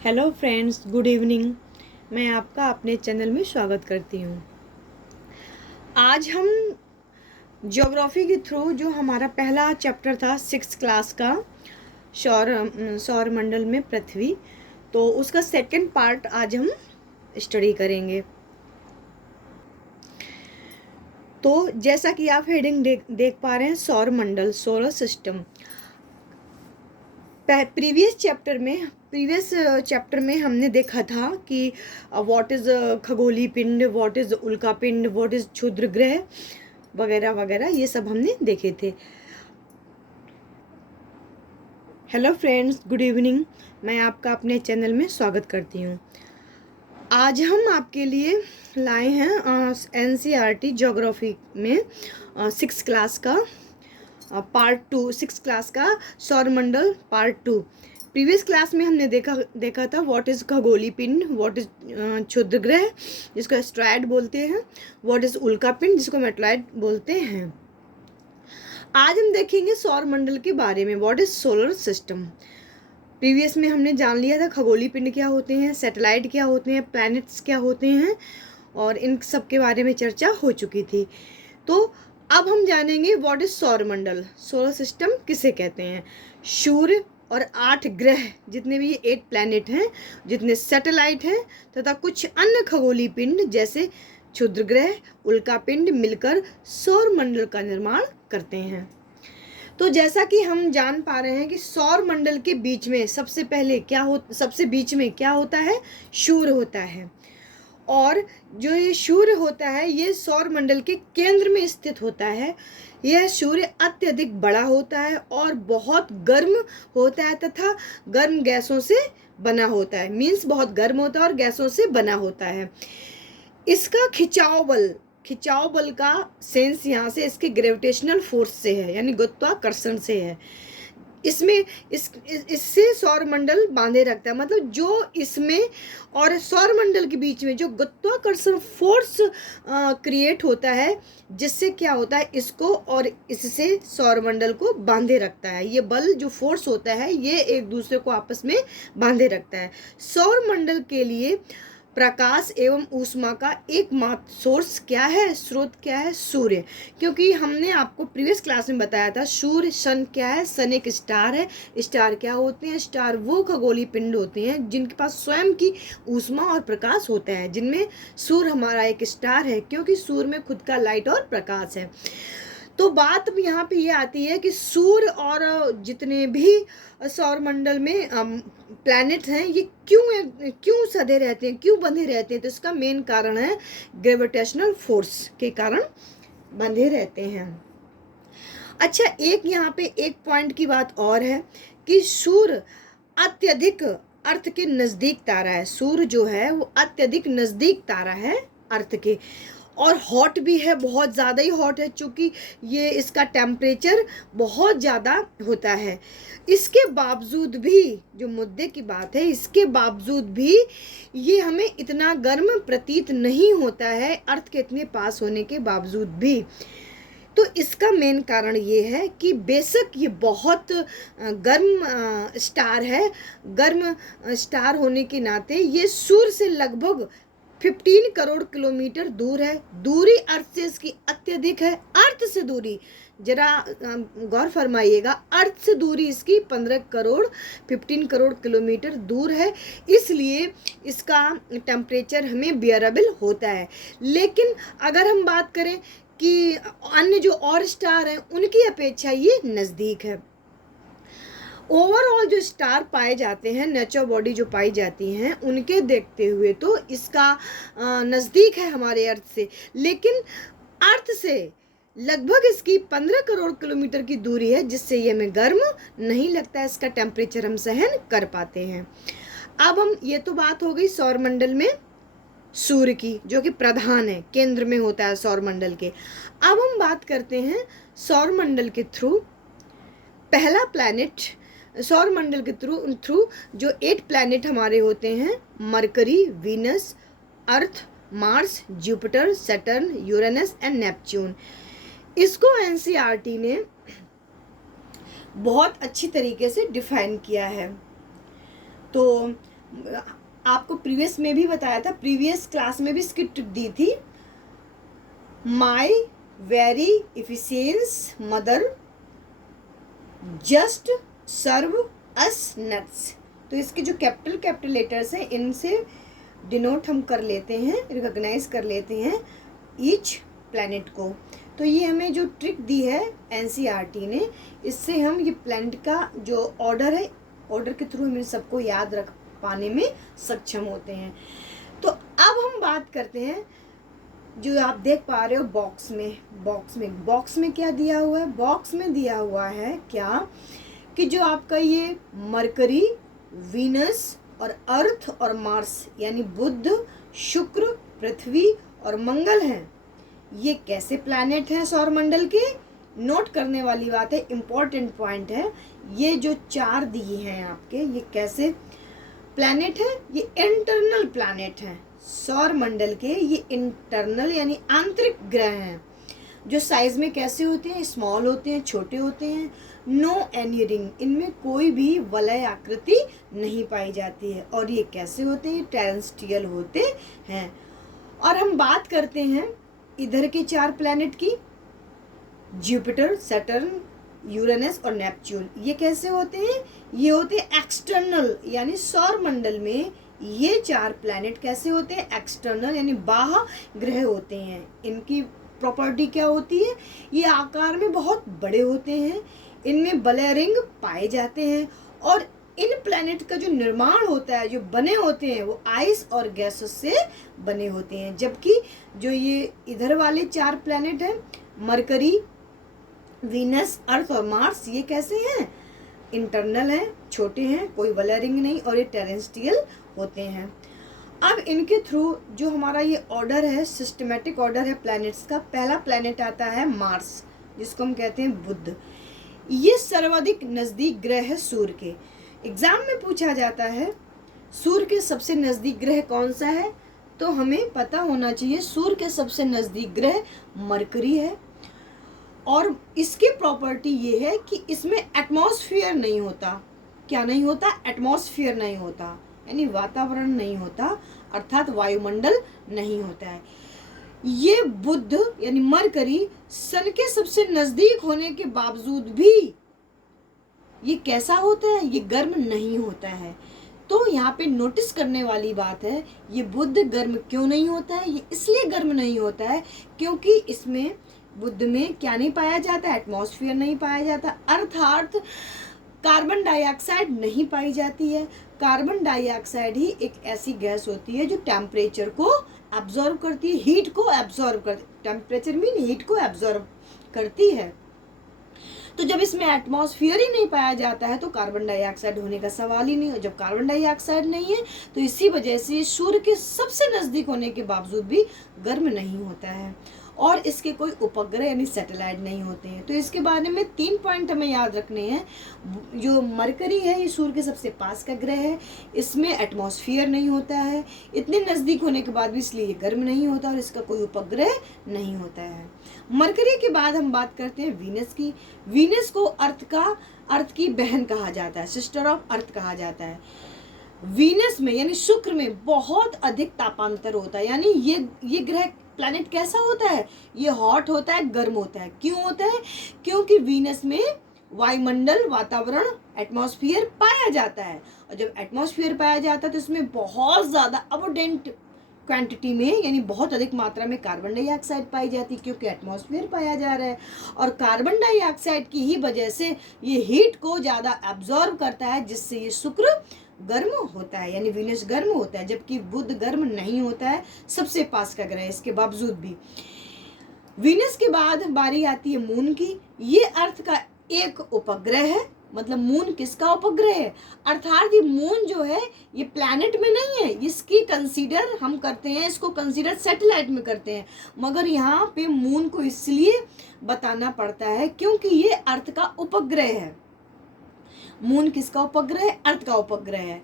Hello friends, good evening. मैं आपका अपने चैनल में स्वागत करती हूँ। आज हम ज्योग्राफी के थ्रू जो हमारा पहला चैप्टर था 6th क्लास का सौर मंडल में पृथ्वी, तो उसका सेकंड पार्ट आज हम स्टडी करेंगे। तो जैसा कि आप हेडिंग देख पा रहे हैं, सौर मंडल, सोलर सिस्टम। प्रीवियस चैप्टर में हमने देखा था कि व्हाट इज़ खगोलीय पिंड, व्हाट इज़ उल्का पिंड, व्हाट इज़ क्षुद्र ग्रह वगैरह वगैरह, ये सब हमने देखे थे। Hello friends, good evening. मैं आपका अपने चैनल में स्वागत करती हूँ। आज हम आपके लिए लाए हैं NCERT ज्योग्राफी में 6th क्लास का पार्ट 2, 6th क्लास का सौरमंडल पार्ट 2। प्रीवियस क्लास में हमने देखा था व्हाट इज़ खगोलीय पिंड, व्हाट इज़ क्षुद्र ग्रह जिसको एस्ट्रॉयड बोलते हैं, व्हाट इज़ उल्का पिंड जिसको मेटलॉयड बोलते हैं। आज हम देखेंगे सौरमंडल के बारे में, what is solar system. Previous में हमने जान लिया था खगोलीय पिंड क्या होते हैं, सैटेलाइट क्या होते हैं, प्लैनेट्स क्या होते हैं, और इन सब के बारे में चर्चा हो चुकी थी। तो अब हम जानेंगे व्हाट इज सौरमंडल, सोलर सिस्टम किसे कहते हैं। सूर्य और 8 ग्रह, जितने भी 8 प्लैनेट हैं, जितने सैटेलाइट हैं, तथा कुछ अन्य खगोलीय पिंड जैसे क्षुद्र ग्रह, उल्का पिंड मिलकर सौरमंडल का निर्माण करते हैं। तो जैसा कि हम जान पा रहे हैं कि सौर मंडल के बीच में सबसे बीच में क्या होता है, सूर्य होता है। और जो ये सूर्य होता है, ये सौर मंडल के केंद्र में स्थित होता है। यह सूर्य अत्यधिक बड़ा होता है और बहुत गर्म होता है तथा गर्म गैसों से बना होता है। मीन्स बहुत गर्म होता है और गैसों से बना होता है। इसका खिंचाव बल का सेंस यहाँ से इसके ग्रेविटेशनल फोर्स से है, यानी गुरुत्वाकर्षण से है। इसमें इससे सौरमंडल बांधे रखता है। मतलब जो इसमें और सौरमंडल के बीच में जो गुरुत्वाकर्षण फोर्स क्रिएट होता है, जिससे क्या होता है, इसको और इससे सौरमंडल को बांधे रखता है। ये बल जो फोर्स होता है, ये एक दूसरे को आपस में बांधे रखता है। सौरमंडल के लिए प्रकाश एवं ऊष्मा का एकमात्र सोर्स क्या है, स्रोत क्या है, सूर्य। क्योंकि हमने आपको प्रीवियस क्लास में बताया था सूर्य, सन क्या है, सन एक स्टार है। स्टार क्या होते हैं, स्टार वो खगोलीय पिंड होते हैं जिनके पास स्वयं की ऊष्मा और प्रकाश होता है, जिनमें सूर्य हमारा एक स्टार है, क्योंकि सूर्य में खुद का लाइट और प्रकाश है। तो बात यहाँ पे ये आती है कि सूर्य और जितने भी सौरमंडल में प्लैनेट्स हैं, ये क्यों सधे रहते हैं, क्यों बंधे रहते हैं। तो इसका मेन कारण है ग्रेविटेशनल फोर्स के कारण बंधे रहते हैं। अच्छा, एक यहाँ पे एक पॉइंट की बात और है कि सूर्य अत्यधिक अर्थ के नज़दीक तारा है। सूर्य जो है वो अत्यधिक नज़दीक तारा है अर्थ के, और हॉट भी है, बहुत ज़्यादा ही हॉट है, चूँकि ये इसका टेम्परेचर बहुत ज़्यादा होता है। इसके बावजूद भी, जो मुद्दे की बात है, इसके बावजूद भी ये हमें इतना गर्म प्रतीत नहीं होता है, अर्थ के इतने पास होने के बावजूद भी। तो इसका मेन कारण ये है कि बेशक ये बहुत गर्म स्टार है, गर्म स्टार होने के नाते ये सूर्य से लगभग 15 करोड़ किलोमीटर दूर है। दूरी अर्थ से इसकी अत्यधिक है। अर्थ से दूरी जरा गौर फरमाइएगा, अर्थ से दूरी इसकी 15 करोड़ किलोमीटर दूर है। इसलिए इसका टेम्परेचर हमें बियरेबल होता है। लेकिन अगर हम बात करें कि अन्य जो और स्टार हैं, उनकी अपेक्षा ये नज़दीक है। ओवरऑल जो स्टार पाए जाते हैं, नेचर बॉडी जो पाई जाती हैं, उनके देखते हुए तो इसका नज़दीक है हमारे अर्थ से। लेकिन अर्थ से लगभग इसकी 15 करोड़ किलोमीटर की दूरी है, जिससे ये हमें गर्म नहीं लगता है, इसका टेम्परेचर हम सहन कर पाते हैं। अब हम, ये तो बात हो गई सौरमंडल में सूर्य की, जो कि प्रधान है, केंद्र में होता है सौरमंडल के। अब हम बात करते हैं सौरमंडल के थ्रू पहला प्लैनेट, सौरमंडल के थ्रू जो 8 प्लैनेट हमारे होते हैं, mercury, Venus, earth, Mars, Jupiter, Saturn, Uranus and Neptune. इसको एनसीईआरटी ने बहुत अच्छी तरीके से डिफाइन किया है। तो आपको प्रीवियस में भी बताया था, प्रीवियस क्लास में भी इसकी ट्रिक दी थी। My very efficient mother just serve us nuts. तो इसके जो कैपिटल लेटर्स हैं इनसे डिनोट हम कर लेते हैं, रिकॉग्नाइज कर लेते हैं ईच प्लैनेट को। तो ये हमें जो ट्रिक दी है एनसीईआरटी ने, इससे हम ये प्लैनेट का जो ऑर्डर है, ऑर्डर के थ्रू हम सबको याद रख पाने में सक्षम होते हैं। तो अब हम बात करते हैं, जो आप देख पा रहे हो बॉक्स में क्या दिया हुआ है। बॉक्स में दिया हुआ है क्या कि जो आपका ये मरकरी, वीनस और अर्थ और मार्स यानी बुध, शुक्र, पृथ्वी और मंगल हैं, ये कैसे प्लैनेट हैं सौरमंडल के। नोट करने वाली बात है, इम्पोर्टेंट पॉइंट है, ये जो 4 दिए हैं आपके, ये कैसे प्लैनेट है, ये इंटरनल प्लैनेट हैं सौरमंडल के। ये इंटरनल यानी आंतरिक ग्रह हैं, जो साइज में कैसे होते हैं, स्मॉल होते हैं, छोटे होते हैं। नो एनी रिंग, इनमें कोई भी वलय आकृति नहीं पाई जाती है। और ये कैसे होते हैं, टेरेस्ट्रियल होते हैं। और हम बात करते हैं इधर के 4 प्लैनेट की, जुपिटर, सैटर्न, यूरेनस और नेपच्यून। ये कैसे होते हैं, ये होते हैं एक्सटर्नल, यानी सौरमंडल में ये 4 प्लैनेट कैसे होते हैं, एक्सटर्नल यानी बाह्य ग्रह होते हैं। इनकी प्रॉपर्टी क्या होती है, ये आकार में बहुत बड़े होते हैं, इनमें वलय रिंग पाए जाते हैं। और इन प्लैनेट का जो निर्माण होता है, जो बने होते हैं, वो आइस और गैसेस से बने होते हैं। जबकि जो ये इधर वाले 4 प्लैनेट हैं, मरकरी, वीनस, अर्थ और मार्स, ये कैसे हैं, इंटरनल हैं, छोटे हैं, कोई वलय रिंग नहीं, और ये टेरेस्ट्रियल होते हैं। अब इनके थ्रू जो हमारा ये ऑर्डर है, सिस्टमेटिक ऑर्डर है प्लैनेट्स का, पहला प्लैनेट आता है मार्स, जिसको हम कहते हैं बुध। ये सर्वाधिक नज़दीक ग्रह है सूर्य के। एग्जाम में पूछा जाता है सूर्य के सबसे नज़दीक ग्रह कौन सा है, तो हमें पता होना चाहिए सूर्य के सबसे नज़दीक ग्रह मरकरी है। और इसकी प्रॉपर्टी ये है कि इसमें एटमॉस्फेयर नहीं होता। क्या नहीं होता, एटमॉस्फेयर नहीं होता, यानी वातावरण नहीं होता, अर्थात वायुमंडल नहीं होता है। ये बुध यानी मरकरी सन के सबसे नजदीक होने के बावजूद भी ये कैसा होता है, ये गर्म नहीं होता है। तो यहाँ पे नोटिस करने वाली बात है, ये बुध गर्म क्यों नहीं होता है, ये इसलिए गर्म नहीं होता है क्योंकि इसमें बुध में क्या नहीं पाया जाता, एटमॉस्फेयर नहीं पाया जाता, अर्थात कार्बन डाइऑक्साइड नहीं पाई जाती है। कार्बन डाइऑक्साइड ही एक ऐसी गैस होती है जो टेम्परेचर को एब्जॉर्ब करती है, हीट को एब्जॉर्ब करती, टेम्परेचर मीन हीट को एब्जॉर्ब करती है। तो जब इसमें एटमॉस्फेयर ही नहीं पाया जाता है तो कार्बन डाइऑक्साइड होने का सवाल ही नहीं है। जब कार्बन डाइऑक्साइड नहीं है तो इसी वजह से सूर्य के सबसे नजदीक होने के बावजूद भी गर्म नहीं होता है। और इसके कोई उपग्रह यानी सैटेलाइट नहीं होते हैं। तो इसके बारे में 3 पॉइंट हमें याद रखने हैं। जो मरकरी है ये सूर्य के सबसे पास का ग्रह है, इसमें एटमॉस्फेयर नहीं होता है, इतने नज़दीक होने के बाद भी इसलिए ये गर्म नहीं होता और इसका कोई उपग्रह नहीं होता है। मरकरी के बाद हम बात करते हैं वीनस की। वीनस को अर्थ की बहन कहा जाता है, सिस्टर ऑफ अर्थ कहा जाता है। वीनस में यानी शुक्र में बहुत अधिक तापांतर होता है, यानी ये ग्रह प्लैनेट कैसा होता है, ये हॉट होता है, गर्म होता है। क्यों होता है, क्योंकि वीनस में वायुमंडल, वातावरण, एटमॉस्फेयर पाया जाता है। और जब एटमॉस्फेयर पाया जाता है तो इसमें बहुत ज़्यादा अबंडेंट क्वांटिटी में यानी बहुत अधिक मात्रा में कार्बन डाइऑक्साइड पाई जाती है, क्योंकि एटमॉस्फेयर पाया जा रहा है। और कार्बन डाइऑक्साइड की ही वजह से ये हीट को ज़्यादा एब्जॉर्ब करता है, जिससे ये शुक्र गर्म होता है, यानी वीनस गर्म होता है, जबकि बुध गर्म नहीं होता है, सबसे पास का ग्रह इसके बावजूद भी। वीनस के बाद बारी आती है मून की। ये अर्थ का एक उपग्रह है, मतलब मून किसका उपग्रह है, अर्थात ये मून जो है ये प्लैनेट में नहीं है, इसकी कंसीडर हम करते हैं, इसको कंसीडर सैटेलाइट में करते हैं। मगर यहाँ पे मून को इसलिए बताना पड़ता है क्योंकि ये अर्थ का उपग्रह है। मून किसका उपग्रह है, अर्थ का उपग्रह है।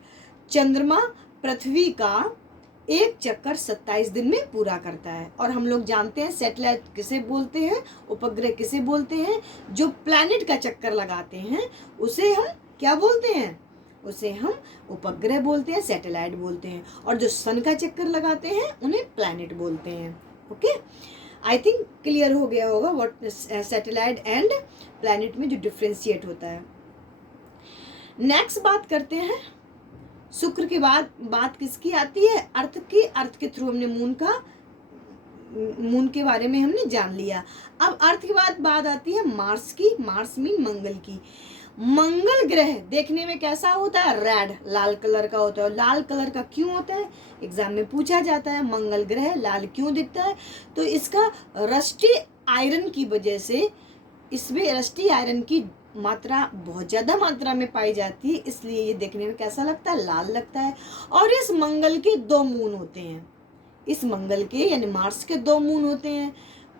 चंद्रमा पृथ्वी का एक चक्कर 27 दिन में पूरा करता है। और हम लोग जानते हैं सैटेलाइट किसे बोलते हैं, उपग्रह किसे बोलते हैं, जो प्लैनेट का चक्कर लगाते हैं उसे हम क्या बोलते हैं, उसे हम उपग्रह बोलते हैं, सैटेलाइट बोलते हैं, और जो सन का चक्कर लगाते हैं उन्हें प्लैनेट बोलते हैं। ओके, आई थिंक क्लियर हो गया होगा व्हाट सैटेलाइट एंड प्लैनेट में जो डिफ्रेंशिएट होता है। नेक्स्ट बात करते हैं, शुक्र के बाद बात किसकी आती है? अर्थ की। अर्थ के थ्रू हमने मून के बारे में हमने जान लिया। अब अर्थ के बाद बात आती है मार्स की। मार्स मीन मंगल की। मंगल ग्रह देखने में कैसा होता है? रेड, लाल कलर का होता है। लाल कलर का क्यों होता है? एग्जाम में पूछा जाता है, मंगल ग्रह लाल क्यों दिखता है? तो इसका रस्टी आयरन की वजह से, इसमें रस्टी आयरन की मात्रा बहुत ज़्यादा मात्रा में पाई जाती है, इसलिए ये देखने में कैसा लगता है? लाल लगता है। और इस मंगल के 2 मून होते हैं। इस मंगल के यानी मार्स के 2 मून होते हैं,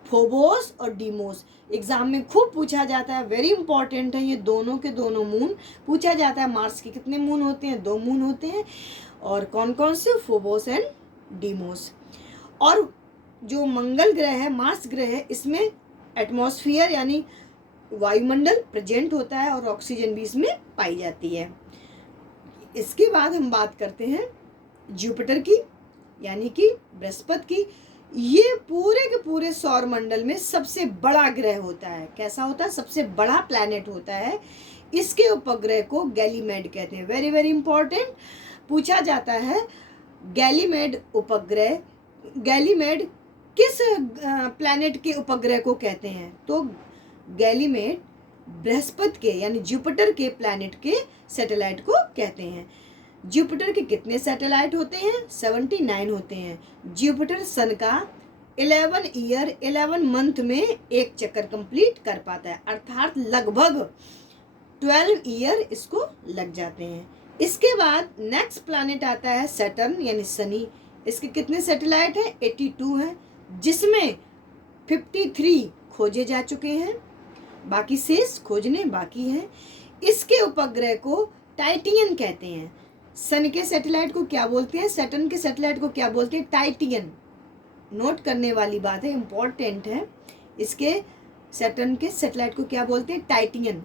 फोबोस और डीमोस। एग्जाम में खूब पूछा जाता है, वेरी इंपॉर्टेंट है ये दोनों के दोनों मून पूछा जाता है। मार्स के कितने मून होते हैं? 2 मून होते हैं। और कौन कौन से? Phobos and Deimos. और जो मंगल ग्रह है, मार्स ग्रह है, इसमें एटमॉस्फेयर यानी वायुमंडल प्रेजेंट होता है और ऑक्सीजन भी इसमें पाई जाती है। इसके बाद हम बात करते हैं जुपिटर की यानी कि बृहस्पति की। ये पूरे के पूरे सौर मंडल में सबसे बड़ा ग्रह होता है। कैसा होता है? सबसे बड़ा प्लैनेट होता है। इसके उपग्रह को गैलीमेड कहते हैं। वेरी वेरी इंपॉर्टेंट पूछा जाता है, गैलीमेड उपग्रह, गैलीमेड किस प्लैनेट के उपग्रह को कहते हैं? तो गैलीमेड बृहस्पति के यानी जुपिटर के प्लैनेट के सैटेलाइट को कहते हैं। जुपिटर के कितने सैटेलाइट होते हैं? 79 होते हैं। जुपिटर सन का 11 ईयर 11 मंथ में एक चक्कर कंप्लीट कर पाता है, अर्थात लगभग 12 ईयर इसको लग जाते हैं। इसके बाद नेक्स्ट प्लैनेट आता है सैटर्न यानी शनि। इसके कितने सैटेलाइट हैं? 82 हैं, जिसमें 53 खोजे जा चुके हैं, बाकी शेष खोजने बाकी हैं। इसके उपग्रह को टाइटियन कहते हैं। सन के सैटेलाइट को क्या बोलते हैं? सैटर्न के सैटेलाइट को क्या बोलते हैं? टाइटियन। नोट करने वाली बात है, इंपॉर्टेंट है। इसके सैटर्न के सैटेलाइट को क्या बोलते हैं? टाइटियन।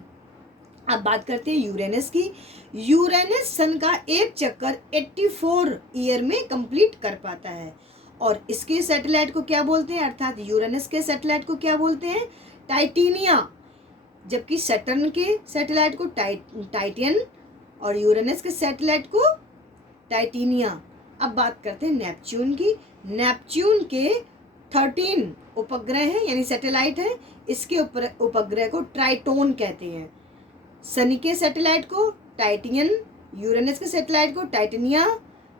अब बात करते हैं यूरेनस की। यूरेनस सन का एक चक्कर 84 ईयर में कंप्लीट कर पाता है, और इसके सैटेलाइट को क्या बोलते हैं? अर्थात यूरेनस के सैटेलाइट को क्या बोलते हैं? टाइटेनिया। जबकि सैटर्न के सैटेलाइट को टाइटियन और यूरेनस के सैटेलाइट को टाइटेनिया। अब बात करते हैं नेपच्यून की। नेपच्यून के 13 उपग्रह हैं यानी सैटेलाइट हैं। इसके उपग्रह को ट्राइटोन कहते हैं। शनि के सैटेलाइट को टाइटियन, यूरेनस के सैटेलाइट को टाइटेनिया,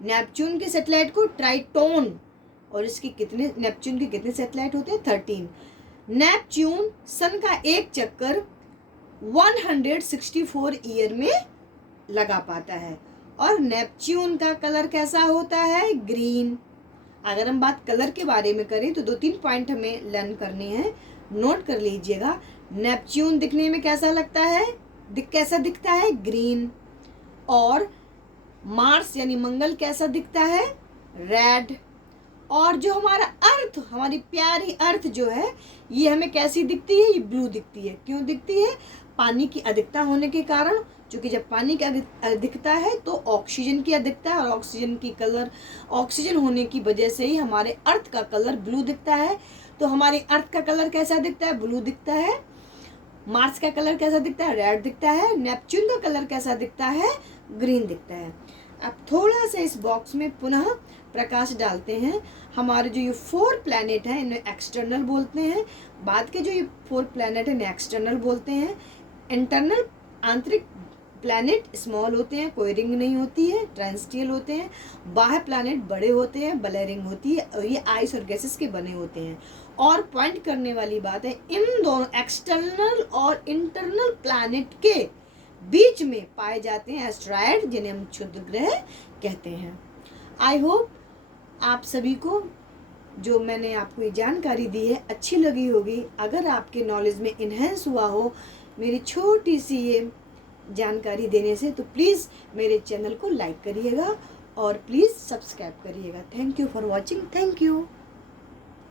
नेपच्यून के सैटेलाइट को ट्राइटोन। और इसके कितने, नेपच्यून के कितने सैटेलाइट होते हैं? 13। नेपच्यून सन का एक चक्कर 164 ईयर में लगा पाता है, और नेपच्यून का कलर कैसा होता है? ग्रीन। अगर हम बात कलर के बारे में करें तो 2-3 पॉइंट हमें लर्न करने हैं, नोट कर लीजिएगा। नेपच्यून दिखने में कैसा लगता है? कैसा दिखता है? ग्रीन। और मार्स यानी मंगल कैसा दिखता है? रेड। और जो हमारा अर्थ, हमारी प्यारी अर्थ जो है, ये हमें कैसी दिखती है? ये ब्लू दिखती है। क्यों दिखती है? पानी की अधिकता होने के कारण, क्योंकि जब पानी की अधिकता है तो ऑक्सीजन की अधिकता है, और ऑक्सीजन की कलर, ऑक्सीजन होने की वजह से ही हमारे अर्थ का कलर ब्लू दिखता है। तो हमारे अर्थ का कलर कैसा दिखता है? ब्लू दिखता है। मार्स का कलर कैसा दिखता है? रेड दिखता है। नेपच्यून का कलर कैसा दिखता है? ग्रीन दिखता है। अब थोड़ा सा इस बॉक्स में पुनः प्रकाश डालते हैं। हमारे जो ये 4 प्लैनेट हैं इन्हें एक्सटर्नल बोलते हैं। बाद के जो ये 4 प्लैनेट हैं इन्हें एक्सटर्नल बोलते हैं। इंटरनल आंतरिक प्लैनेट स्मॉल होते हैं, कोई रिंग नहीं होती है, ट्रांसटियल होते हैं। बाह्य प्लैनेट बड़े होते हैं, बलय रिंग होती है, और ये आइस और गैसेस के बने होते हैं। और पॉइंट करने वाली बात है, इन दोनों एक्सटर्नल और इंटरनल प्लैनेट के बीच में पाए जाते हैं एस्टेरॉयड, जिन्हें हम क्षुद्र ग्रह कहते हैं। आई होप आप सभी को जो मैंने आपको ये जानकारी दी है अच्छी लगी होगी। अगर आपके नॉलेज में इन्हेंस हुआ हो मेरी छोटी सी ये जानकारी देने से, तो प्लीज़ मेरे चैनल को लाइक करिएगा और प्लीज़ सब्सक्राइब करिएगा। Thank you for watching. Thank you.